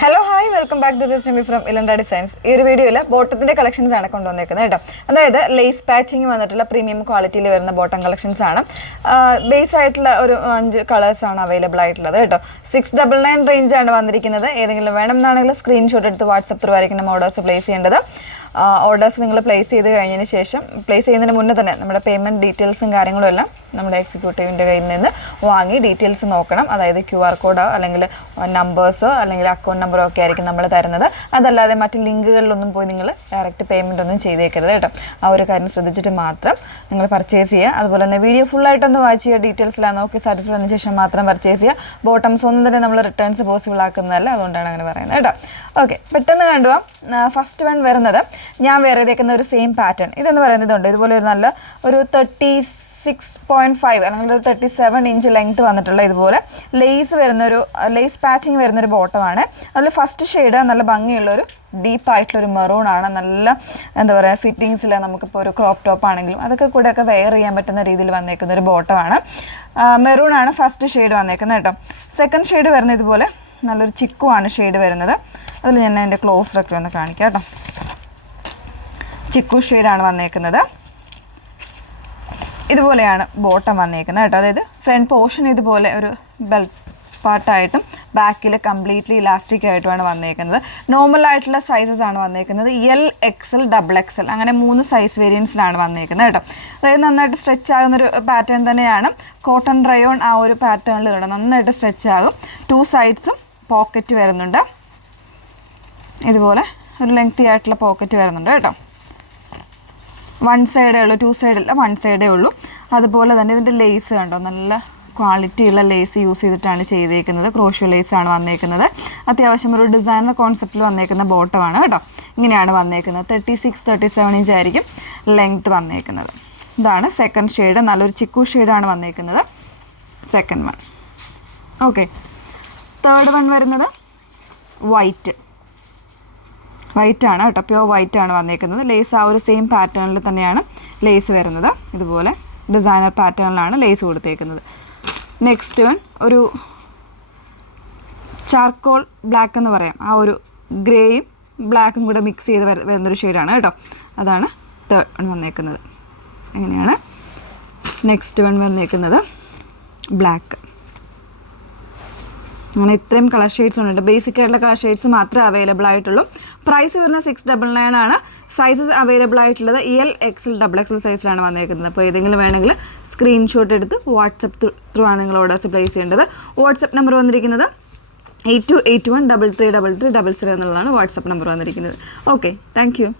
Hello hi welcome back. This is Nimi from Ilanda designs. ഈ ഒരു വീഡിയോയിൽ ബോട്ടത്തിന്റെ കളക്ഷൻസ് ആണ് കൊണ്ടുവന്നേക്കുന്നത് കേട്ടോ. അതായത് ലേസ് പാച്ചിങ് വന്നിട്ടുള്ള പ്രീമിയം ക്വാളിറ്റിയിൽ വരുന്ന ബോട്ടം കളക്ഷൻസ് ആണ്. ബേസ് ആയിട്ടുള്ള ഒരു 5 കളേഴ്സ് ആണ് അവൈലബിൾ ആയിട്ടുള്ളത് കേട്ടോ. 699 റേഞ്ച് ആണ് വന്നിരിക്കുന്നത്. ഏതെങ്കിലും വേണം എന്നാണെങ്കിൽ സ്ക്രീൻഷോട്ട് എടുത്ത് വാട്സപ്പ് ത്രൂ ആയിരിക്കണം ഓർഡേഴ്സ് പ്ലേസ് ചെയ്യേണ്ടത്. ഓർഡേഴ്സ് നിങ്ങൾ പ്ലേസ് ചെയ്ത് കഴിഞ്ഞതിന് ശേഷം പ്ലേസ് ചെയ്യുന്നതിന് മുന്നേ തന്നെ നമ്മുടെ പേയ്മെൻറ്റ് ഡീറ്റെയിൽസും കാര്യങ്ങളും എല്ലാം നമ്മുടെ എക്സിക്യൂട്ടീവിൻ്റെ കയ്യിൽ നിന്ന് വാങ്ങി ഡീറ്റെയിൽസ് നോക്കണം. അതായത് QR കോഡോ അല്ലെങ്കിൽ നമ്പേഴ്സോ അല്ലെങ്കിൽ അക്കൗണ്ട് നമ്പറോ ഒക്കെ ആയിരിക്കും നമ്മൾ തരുന്നത്. അതല്ലാതെ മറ്റ് ലിങ്കുകളിലൊന്നും പോയി നിങ്ങൾ ഡയറക്റ്റ് പേയ്മെൻ്റ് ഒന്നും ചെയ്തേക്കരുത് കേട്ടോ. ആ ഒരു കാര്യം ശ്രദ്ധിച്ചിട്ട് മാത്രം നിങ്ങൾ പർച്ചേസ് ചെയ്യുക. അതുപോലെ തന്നെ വീഡിയോ ഫുള്ളായിട്ടൊന്ന് വാച്ച് ചെയ്യുക. ഡീറ്റെയിൽസിലാണ് നോക്കി സാറ്റിസ്ഫൈ ആയതിനു ശേഷം മാത്രം പർച്ചേസ് ചെയ്യുക. ബോട്ടംസ് ഒന്നും തന്നെ നമ്മൾ റിട്ടേൺസ് പോസിബിൾ ആക്കുന്നതല്ല, അതുകൊണ്ടാണ് അങ്ങനെ പറയുന്നത് കേട്ടോ. ഓക്കെ, പെട്ടെന്ന് കണ്ടുപോകാം. ഫസ്റ്റ് വൺ വരുന്നത് ഞാൻ വേറെ ഇതേക്കുന്ന ഒരു സെയിം പാറ്റേൺ ഇതെന്ന് പറയുന്നത് ഇതുണ്ട്. ഇതുപോലെ ഒരു നല്ല ഒരു 36.5 അല്ലെങ്കിൽ ഒരു 37 ഇഞ്ച് ലെങ്ത് വന്നിട്ടുള്ള ഇതുപോലെ ലേസ് പാച്ചിങ് വരുന്നൊരു ബോട്ടമാണ്. അതിൽ ഫസ്റ്റ് ഷെയ്ഡ് നല്ല ഭംഗിയുള്ളൊരു ഡീപ്പായിട്ടുള്ളൊരു മെറൂൺ ആണ്. നല്ല എന്താ പറയുക, ഫിറ്റിങ്സിൽ നമുക്കിപ്പോൾ ഒരു ക്രോപ്പ് ടോപ്പ് ആണെങ്കിലും അതൊക്കെ കൂടെയൊക്കെ വെയർ ചെയ്യാൻ പറ്റുന്ന രീതിയിൽ വന്നേക്കുന്ന ഒരു ബോട്ടമാണ്. മെറൂൺ ആണ് ഫസ്റ്റ് ഷെയ്ഡ് വന്നേക്കുന്നത് കേട്ടോ. സെക്കൻഡ് ഷെയ്ഡ് വരുന്നത് ഇതുപോലെ നല്ലൊരു ചിക്കുവാണ് ഷെയ്ഡ് വരുന്നത്. അതിൽ ഞാൻ എൻ്റെ ക്ലോസറൊക്കെ ഒന്ന് കാണിക്കാം കേട്ടോ. ചിക്കു ഷെയ്ഡാണ് വന്നേക്കുന്നത്. ഇതുപോലെയാണ് ബോട്ടം വന്നേക്കുന്നത് കേട്ടോ. അതായത് ഫ്രണ്ട് പോർഷൻ ഇതുപോലെ ഒരു ബെൽറ്റ് പാർട്ടായിട്ടും ബാക്കിൽ കംപ്ലീറ്റ്ലി ഇലാസ്റ്റിക് ആയിട്ടുമാണ് വന്നേക്കുന്നത്. നോർമൽ ആയിട്ടുള്ള സൈസസ് ആണ് വന്നേക്കുന്നത്. L, XL, XXL അങ്ങനെ 3 സൈസ് വേരിയൻസിലാണ് വന്നേക്കുന്നത് കേട്ടോ. അതായത് നന്നായിട്ട് സ്ട്രെച്ച് ആകുന്നൊരു പാറ്റേൺ തന്നെയാണ്. കോട്ടൺ റയോൺ ആ ഒരു പാറ്റേണിൽ ഇവിടെ നന്നായിട്ട് സ്ട്രെച്ച് ആകും. 2 സൈഡ്സും പോക്കറ്റ് വരുന്നുണ്ട്. ഇതുപോലെ ഒരു ലെങ്തി ആയിട്ടുള്ള പോക്കറ്റ് വരുന്നുണ്ട് കേട്ടോ. 1 സൈഡേ ഉള്ളൂ, 2 സൈഡില്ല, 1 സൈഡേ ഉള്ളൂ. അതുപോലെ തന്നെ ഇതിൻ്റെ ലേസ് കണ്ടോ, നല്ല ക്വാളിറ്റിയുള്ള ലേസ് യൂസ് ചെയ്തിട്ടാണ് ചെയ്തേക്കുന്നത്. ക്രോഷ്യോ ലേസാണ് വന്നേക്കുന്നത്. അത്യാവശ്യം ഒരു ഡിസൈനർ കോൺസെപ്റ്റിൽ വന്നേക്കുന്ന ബോട്ടമാണ് കേട്ടോ. ഇങ്ങനെയാണ് വന്നേക്കുന്നത്. 36-37 ഇഞ്ച് ആയിരിക്കും ലെങ്ത് വന്നേക്കുന്നത്. ഇതാണ് സെക്കൻഡ് ഷെയ്ഡ്. നല്ലൊരു ചിക്കു ഷെയ്ഡാണ് വന്നേക്കുന്നത് second one. Okay, third one വരുന്നത് വൈറ്റ് ആണ് കേട്ടോ. പ്യോർ വൈറ്റ് ആണ് വന്നേക്കുന്നത്. ലേസ് ആ ഒരു സെയിം പാറ്റേണിൽ തന്നെയാണ് ലേസ് വരുന്നത്. ഇതുപോലെ ഡിസൈനർ പാറ്റേണിലാണ് ലേസ് കൊടുത്തേക്കുന്നത്. നെക്സ്റ്റ് വൺ ഒരു ചാർക്കോൾ ബ്ലാക്ക് എന്ന് പറയാം. ആ ഒരു ഗ്രേയും ബ്ലാക്കും കൂടെ മിക്സ് ചെയ്ത് വരുന്നൊരു ഷെയ്ഡാണ് കേട്ടോ. അതാണ് തേർഡ് വൺ വന്നേക്കുന്നത്. അങ്ങനെയാണ് നെക്സ്റ്റ് വൺ വന്നേക്കുന്നത് ബ്ലാക്ക്. അങ്ങനെ ഇത്രയും കളർ ഷെയ്ഡ്സ് ഉണ്ട്. ബേസിക് ആയിട്ടുള്ള കളർ ഷെയ്ഡ്സ് മാത്രമേ അവൈലബിൾ ആയിട്ടുള്ളൂ. പ്രൈസ് വരുന്നത് 699 ആണ്. സൈസസ് അവൈലബിൾ ആയിട്ടുള്ളത് L, XL, XXL സൈസിലാണ് വന്നേക്കുന്നത്. അപ്പോൾ ഏതെങ്കിലും വേണമെങ്കിൽ സ്ക്രീൻഷോട്ട് എടുത്ത് വാട്സപ്പ് ത്രൂ ആണ് നിങ്ങൾ ഓർഡേഴ്സ് പ്ലേസ് ചെയ്യേണ്ടത്. വാട്സപ്പ് നമ്പർ വന്നിരിക്കുന്നത് 8281333300 എന്നുള്ളതാണ് വാട്സപ്പ് നമ്പർ വന്നിരിക്കുന്നത്. Okay, thank you.